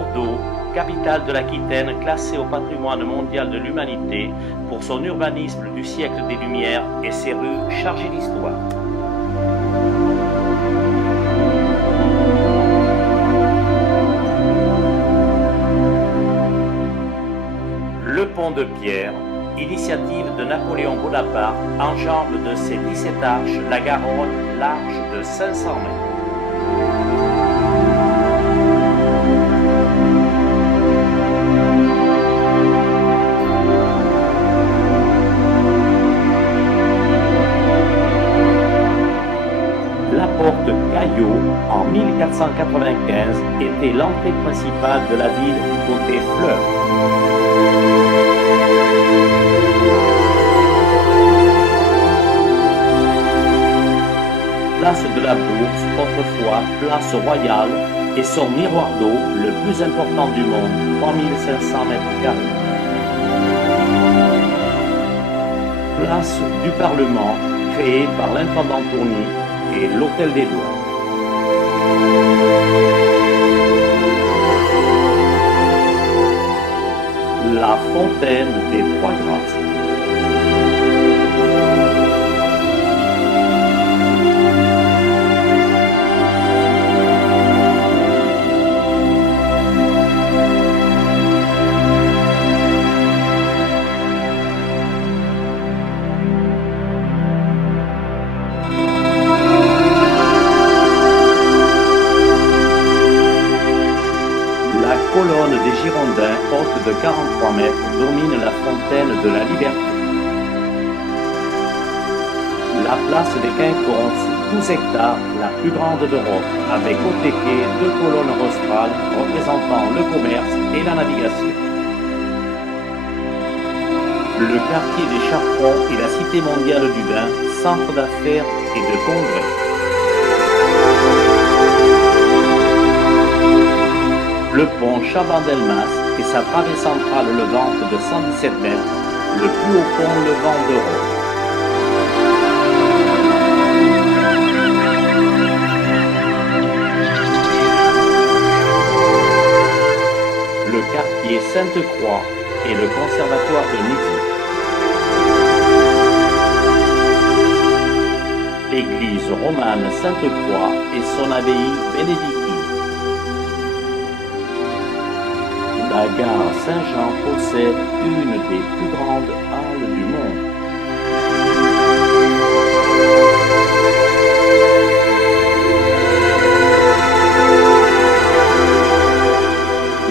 Bordeaux, capitale de l'Aquitaine, classée au patrimoine mondial de l'humanité pour son urbanisme du siècle des Lumières et ses rues chargées d'histoire. Le pont de pierre, initiative de Napoléon Bonaparte, enjambe de ses 17 arches la Garonne, large de 500 mètres. La porte Caillot, en 1495, était l'entrée principale de la ville côté fleuve. Place de la Bourse, autrefois place royale, et son miroir d'eau, le plus important du monde, 3500 mètres carrés. Place du Parlement, créée par l'intendant Tourny, et l'Hôtel des Douanes. La fontaine des Trois Grâces. La colonne des Girondins, haute de 43 mètres, domine la fontaine de la Liberté. La place des Quinconces, 12 hectares, la plus grande d'Europe, avec au piquet 2 colonnes rostrales représentant le commerce et la navigation. Le quartier des Chartrons et la Cité mondiale du vin, centre d'affaires et de congrès. Le pont Chaban-Delmas et sa travée centrale levante de 117 mètres, le plus haut pont levant d'Europe. Le quartier Sainte-Croix et le conservatoire de musique. L'église romane Sainte-Croix et son abbaye bénédictine. La gare Saint-Jean possède une des plus grandes halles du monde.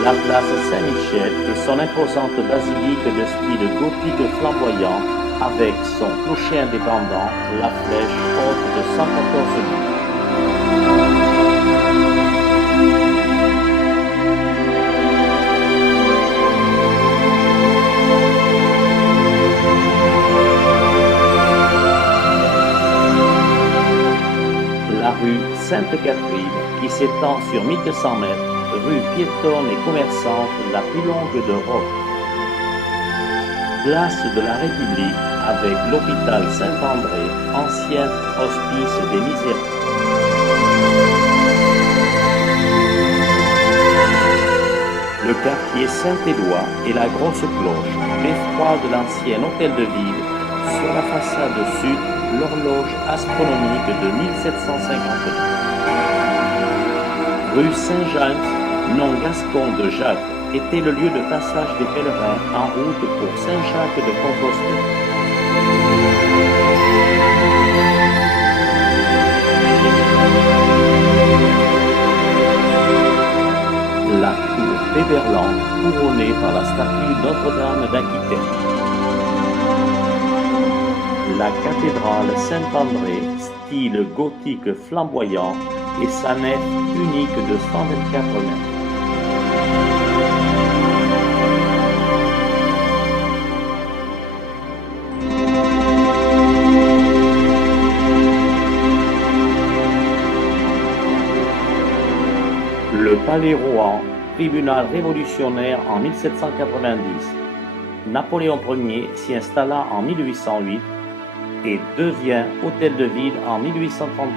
La place Saint-Michel et son imposante basilique de style gothique flamboyant avec son clocher indépendant, la flèche haute de 114 mètres. La rue Sainte-Catherine, qui s'étend sur 1200 mètres, rue piétonne et commerçante la plus longue d'Europe. Place de la République avec l'hôpital Saint-André, ancien hospice des Miséricordes. Le quartier Saint-Éloi et la grosse cloche, beffroi de l'ancien hôtel de ville, sur la façade sud, l'horloge astronomique de 1752. Rue Saint-Jean, nom gascon de Jacques, était le lieu de passage des pèlerins en route pour Saint-Jacques de Compostelle. La tour Péberlan, couronnée par la statue Notre-Dame d'Aquitaine. La cathédrale Saint-André, style gothique flamboyant, et sa nef unique de 124 mètres. Le Palais Rohan, tribunal révolutionnaire en 1790. Napoléon Ier s'y installa en 1808 et devient hôtel de ville en 1833.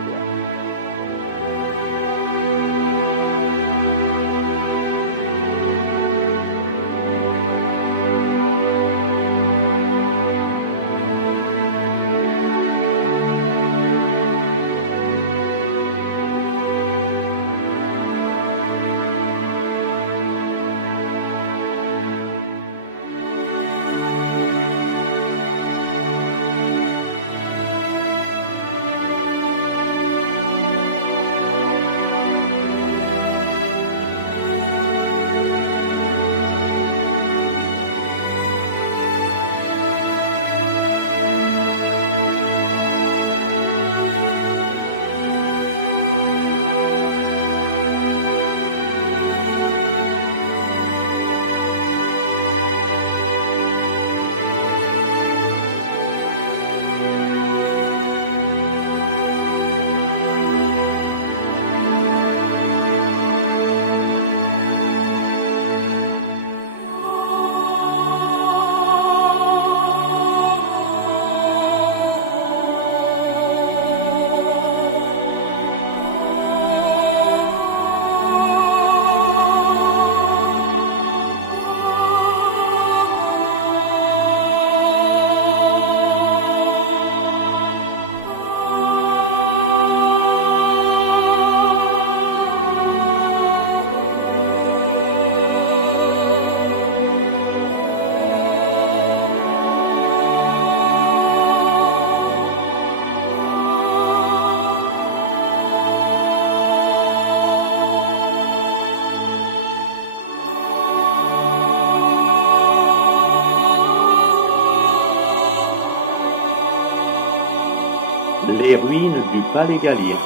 Les ruines du palais Gallien.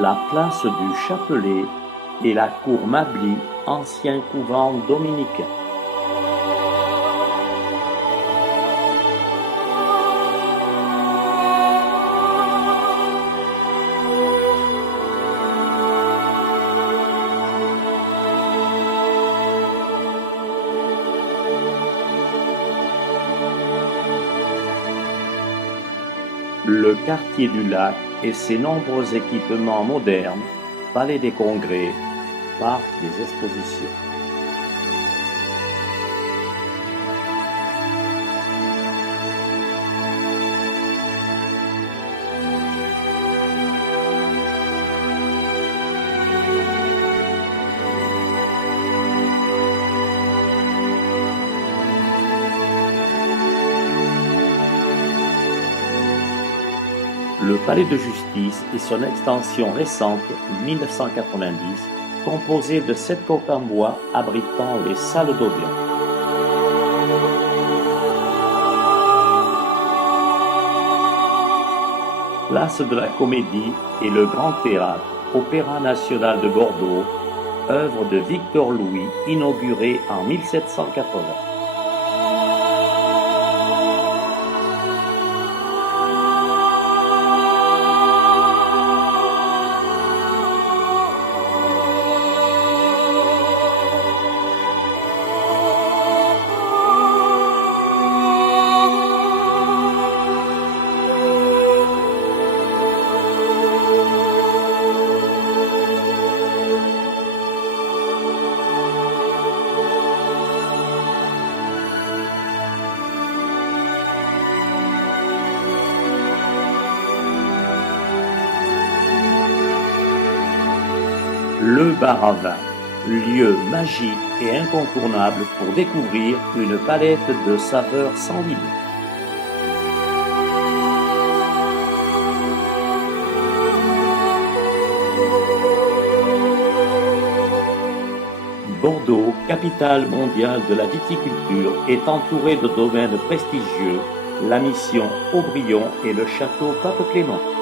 La place du Chapelet et la cour Mably, ancien couvent dominicain. Le quartier du Lac et ses nombreux équipements modernes, palais des congrès, parc des expositions. Le palais de justice et son extension récente, 1990, composée de 7 coques en bois abritant les salles d'audience. Place de la Comédie et le Grand Théâtre, Opéra national de Bordeaux, œuvre de Victor Louis, inaugurée en 1780. Le bar à vin, lieu magique et incontournable pour découvrir une palette de saveurs sans limite. Bordeaux, capitale mondiale de la viticulture, est entourée de domaines prestigieux, la mission Aubryon et le château Pape Clément.